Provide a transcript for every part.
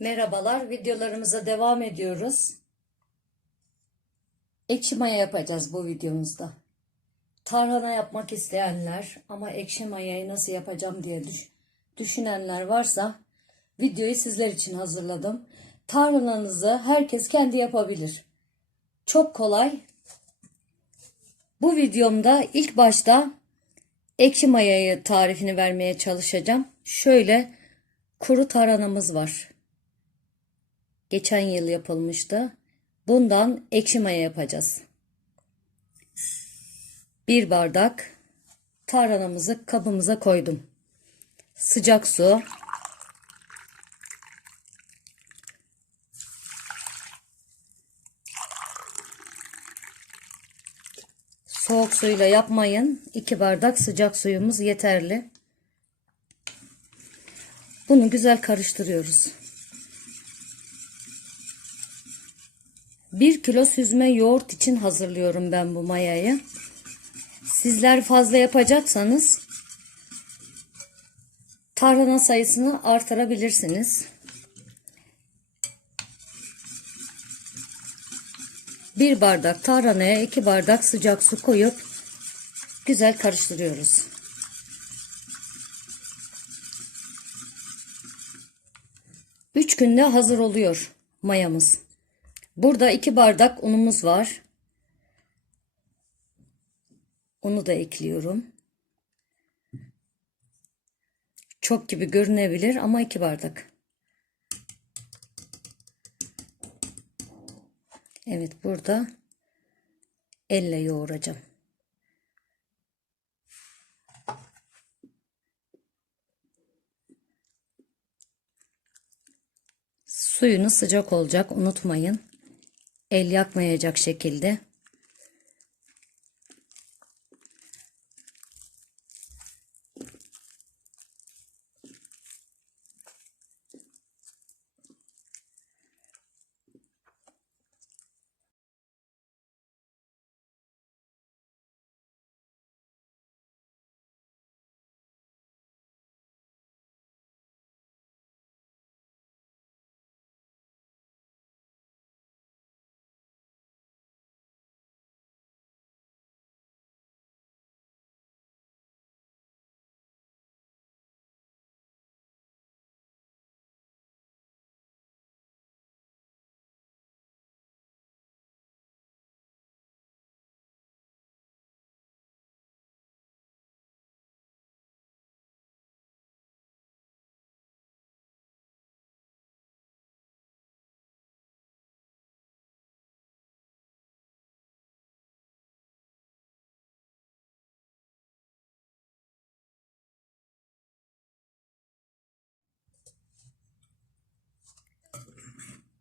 Merhabalar, videolarımıza devam ediyoruz. Ekşi maya yapacağız bu videomuzda. Tarhana yapmak isteyenler ama ekşi mayayı nasıl yapacağım diye düş- düşünenler varsa videoyu sizler için hazırladım. Tarhananızı herkes kendi yapabilir. Çok kolay. Bu videomda ilk başta ekşi mayayı tarifini vermeye çalışacağım. Şöyle kuru tarhanamız var. Geçen yıl yapılmıştı. Bundan ekşi maya yapacağız. Bir bardak tarhanamızı kabımıza koydum. Sıcak su. Soğuk suyla yapmayın. 2 bardak sıcak suyumuz yeterli. Bunu güzel karıştırıyoruz. 1 kilo süzme yoğurt için hazırlıyorum ben bu mayayı. Sizler fazla yapacaksanız tarhana sayısını artırabilirsiniz. Bir bardak tarhanaya iki bardak sıcak su koyup güzel karıştırıyoruz. Üç günde hazır oluyor mayamız. Burada iki bardak unumuz var. Unu da ekliyorum. Çok gibi görünebilir ama iki bardak. Evet burada elle yoğuracağım. Suyunu sıcak olacak unutmayın. El yakmayacak şekilde.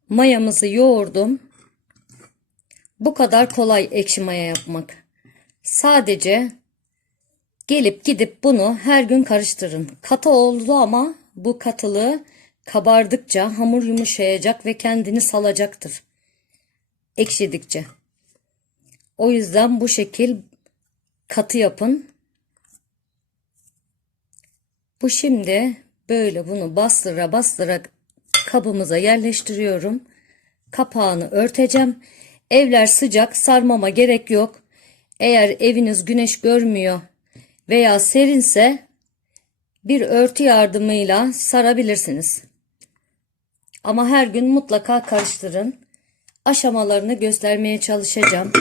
Mayamızı yoğurdum. Bu kadar kolay ekşi maya yapmak. Sadece gelip gidip bunu her gün karıştırın. Katı oldu ama bu katılığı kabardıkça hamur yumuşayacak ve kendini salacaktır. Ekşidikçe. O yüzden bu şekil katı yapın. Bu şimdi böyle bunu bastıra bastıra kabımıza yerleştiriyorum. Kapağını örteceğim. Evler sıcak, sarmama gerek yok. Eğer eviniz güneş görmüyor veya serinse bir örtü yardımıyla sarabilirsiniz. Ama her gün mutlaka karıştırın. Aşamalarını göstermeye çalışacağım.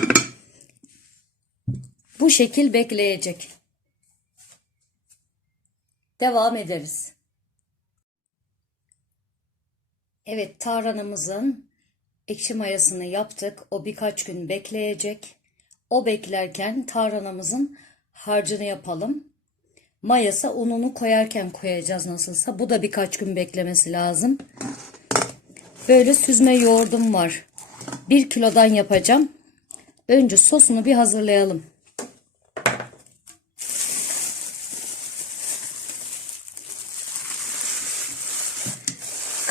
Bu şekil bekleyecek. Devam ederiz. Evet tarhanamızın ekşi mayasını yaptık. O birkaç gün bekleyecek. O beklerken tarhanamızın harcını yapalım. Mayası ununu koyarken koyacağız nasılsa. Bu da birkaç gün beklemesi lazım. Böyle süzme yoğurdum var. Bir kilodan yapacağım. Önce sosunu bir hazırlayalım.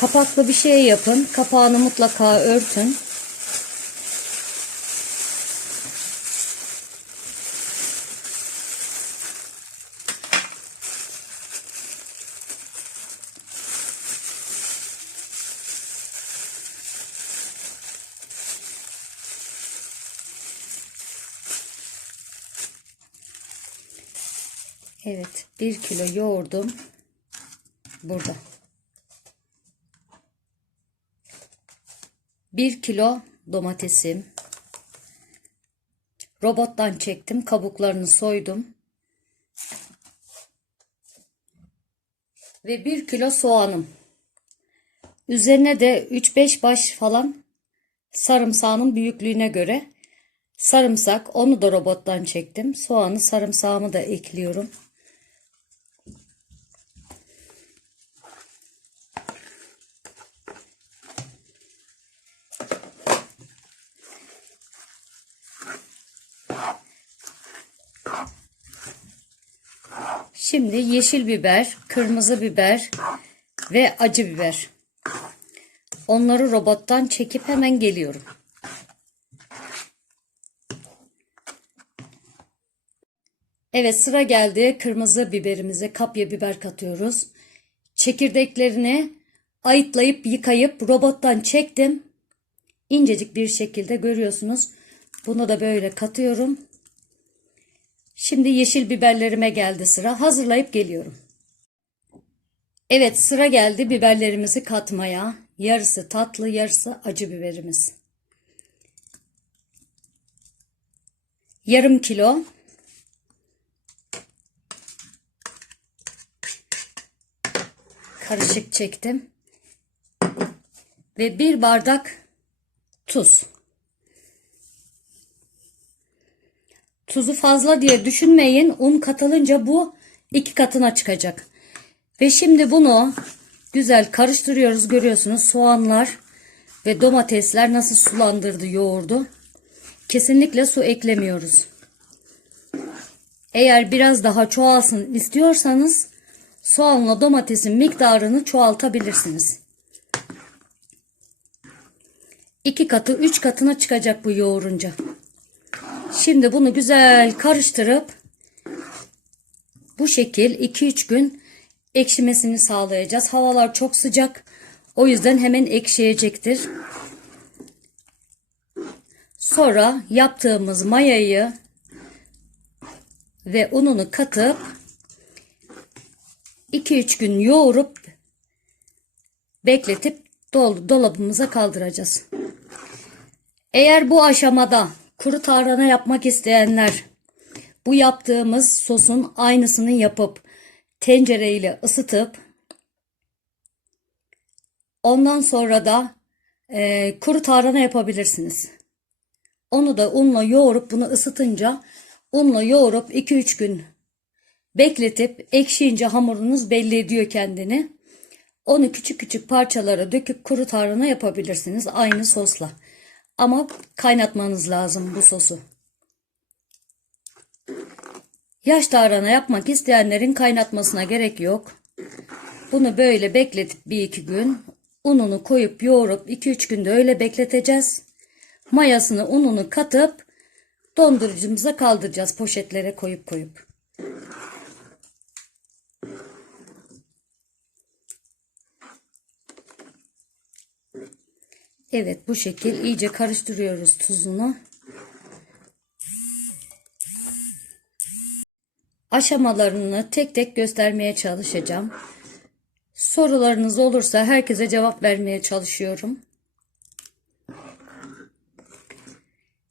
kapaklı bir şey yapın. Kapağını mutlaka örtün. Evet, 1 kilo yoğurdum burada. Bir kilo domatesim. Robottan çektim. Kabuklarını soydum. Ve bir kilo soğanım. Üzerine de 3-5 baş falan sarımsağının büyüklüğüne göre sarımsak. Onu da robottan çektim. Soğanı sarımsağımı da ekliyorum. Şimdi yeşil biber, kırmızı biber ve acı biber. Onları robottan çekip hemen geliyorum. Evet sıra geldi kırmızı biberimize kapya biber katıyoruz. Çekirdeklerini ayıtlayıp yıkayıp robottan çektim. İncecik bir şekilde görüyorsunuz. Bunu da böyle katıyorum. Şimdi yeşil biberlerime geldi sıra. Hazırlayıp geliyorum. Evet sıra geldi biberlerimizi katmaya. Yarısı tatlı yarısı acı biberimiz. Yarım kilo. Karışık çektim. Ve bir bardak tuz. Tuzu fazla diye düşünmeyin. Un katılınca bu iki katına çıkacak. Ve şimdi bunu güzel karıştırıyoruz. Görüyorsunuz soğanlar ve domatesler nasıl sulandırdı yoğurdu. Kesinlikle su eklemiyoruz. Eğer biraz daha çoğalsın istiyorsanız soğanla domatesin miktarını çoğaltabilirsiniz. İki katı, üç katına çıkacak bu yoğurunca. Şimdi bunu güzel karıştırıp bu şekil 2-3 gün ekşimesini sağlayacağız. Havalar çok sıcak. O yüzden hemen ekşiyecektir. Sonra yaptığımız mayayı ve ununu katıp 2-3 gün yoğurup bekletip dolabımıza kaldıracağız. Eğer bu aşamada kuru tarhana yapmak isteyenler bu yaptığımız sosun aynısını yapıp tencereyle ısıtıp ondan sonra da e, kuru tarhana yapabilirsiniz. Onu da unla yoğurup bunu ısıtınca unla yoğurup 2-3 gün bekletip ekşiyince hamurunuz belli ediyor kendini. Onu küçük küçük parçalara döküp kuru tarhana yapabilirsiniz aynı sosla. Ama kaynatmanız lazım bu sosu. Yaş tarhana yapmak isteyenlerin kaynatmasına gerek yok. Bunu böyle bekletip bir iki gün ununu koyup yoğurup 2-3 günde öyle bekleteceğiz. Mayasını ununu katıp dondurucumuza kaldıracağız poşetlere koyup koyup. Evet bu şekil iyice karıştırıyoruz tuzunu. Aşamalarını tek tek göstermeye çalışacağım. Sorularınız olursa herkese cevap vermeye çalışıyorum.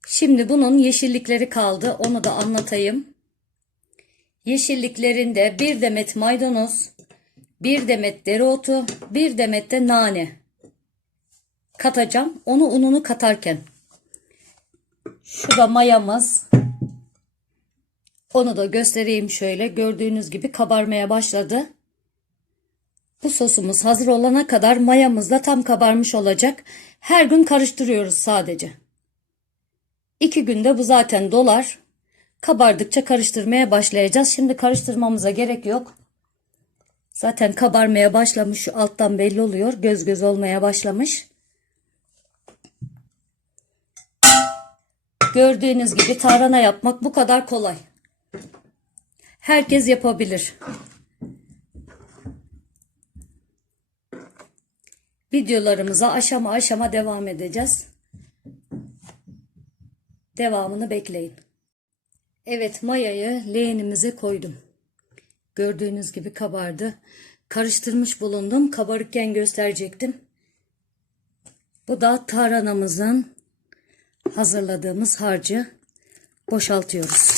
Şimdi bunun yeşillikleri kaldı. Onu da anlatayım. Yeşilliklerinde bir demet maydanoz, bir demet dereotu, bir demet de nane katacağım. Onu ununu katarken. Şu da mayamız. Onu da göstereyim şöyle. Gördüğünüz gibi kabarmaya başladı. Bu sosumuz hazır olana kadar mayamız da tam kabarmış olacak. Her gün karıştırıyoruz sadece. İki günde bu zaten dolar. Kabardıkça karıştırmaya başlayacağız. Şimdi karıştırmamıza gerek yok. Zaten kabarmaya başlamış. Şu alttan belli oluyor. Göz göz olmaya başlamış. Gördüğünüz gibi tarhana yapmak bu kadar kolay. Herkes yapabilir. Videolarımıza aşama aşama devam edeceğiz. Devamını bekleyin. Evet mayayı leğenimize koydum. Gördüğünüz gibi kabardı. Karıştırmış bulundum. Kabarıkken gösterecektim. Bu da tarhanamızın hazırladığımız harcı boşaltıyoruz.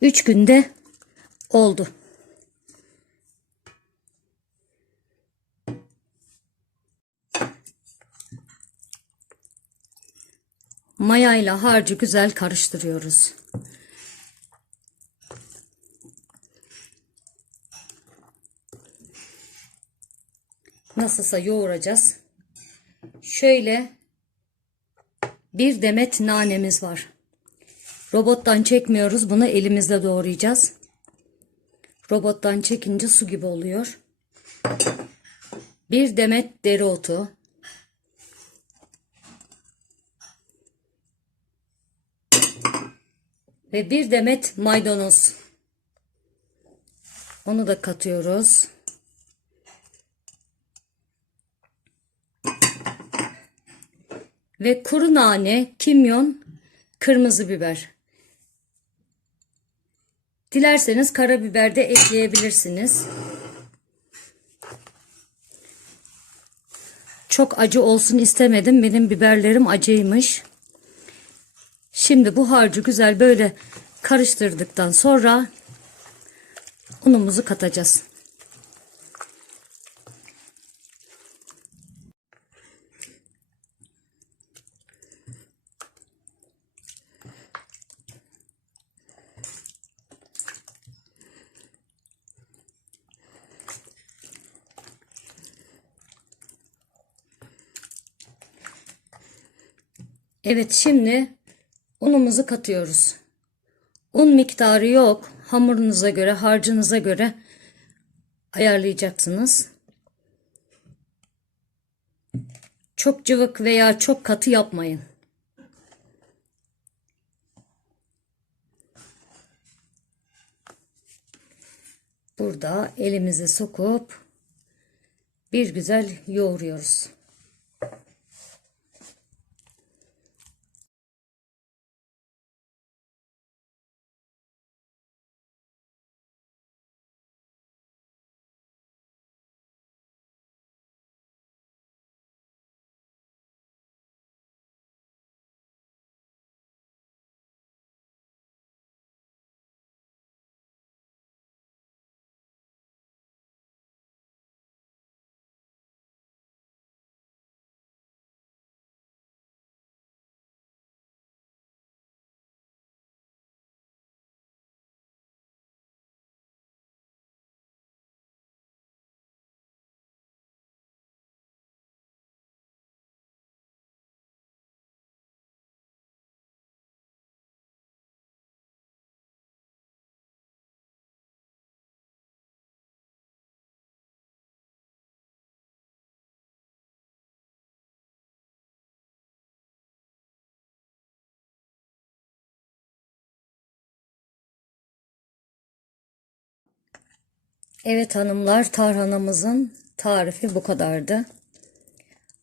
3 günde oldu. Mayayla harcı güzel karıştırıyoruz. Nasılsa yoğuracağız. Şöyle bir demet nanemiz var. Robottan çekmiyoruz. Bunu elimizle doğrayacağız. Robottan çekince su gibi oluyor. Bir demet dereotu. Ve bir demet maydanoz. Onu da katıyoruz. Ve kuru nane, kimyon, kırmızı biber. Dilerseniz karabiber de ekleyebilirsiniz. Çok acı olsun istemedim. Benim biberlerim acıymış. Şimdi bu harcı güzel böyle karıştırdıktan sonra unumuzu katacağız. Evet şimdi unumuzu katıyoruz. Un miktarı yok. Hamurunuza göre, harcınıza göre ayarlayacaksınız. Çok cıvık veya çok katı yapmayın. Burada elimizi sokup bir güzel yoğuruyoruz. Evet hanımlar tarhanamızın tarifi bu kadardı.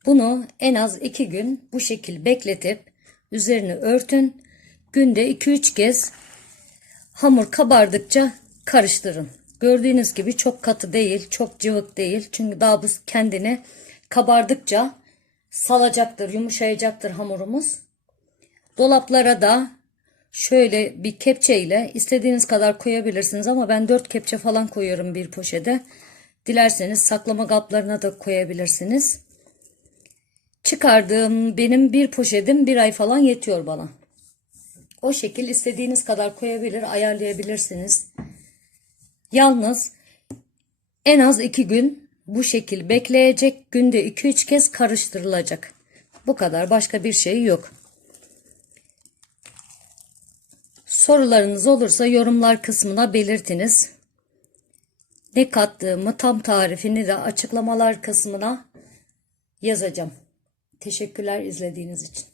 Bunu en az iki gün bu şekil bekletip üzerini örtün. Günde 2-3 kez hamur kabardıkça karıştırın. Gördüğünüz gibi çok katı değil, çok cıvık değil. Çünkü daha bu kendini kabardıkça salacaktır, yumuşayacaktır hamurumuz. Dolaplara da şöyle bir kepçe ile istediğiniz kadar koyabilirsiniz ama ben 4 kepçe falan koyuyorum bir poşete. Dilerseniz saklama kaplarına da koyabilirsiniz. Çıkardığım benim bir poşetim bir ay falan yetiyor bana. O şekil istediğiniz kadar koyabilir, ayarlayabilirsiniz. Yalnız en az 2 gün bu şekil bekleyecek. Günde 2-3 kez karıştırılacak. Bu kadar başka bir şey yok. Sorularınız olursa yorumlar kısmına belirtiniz. Ne kattığımı tam tarifini de açıklamalar kısmına yazacağım. Teşekkürler izlediğiniz için.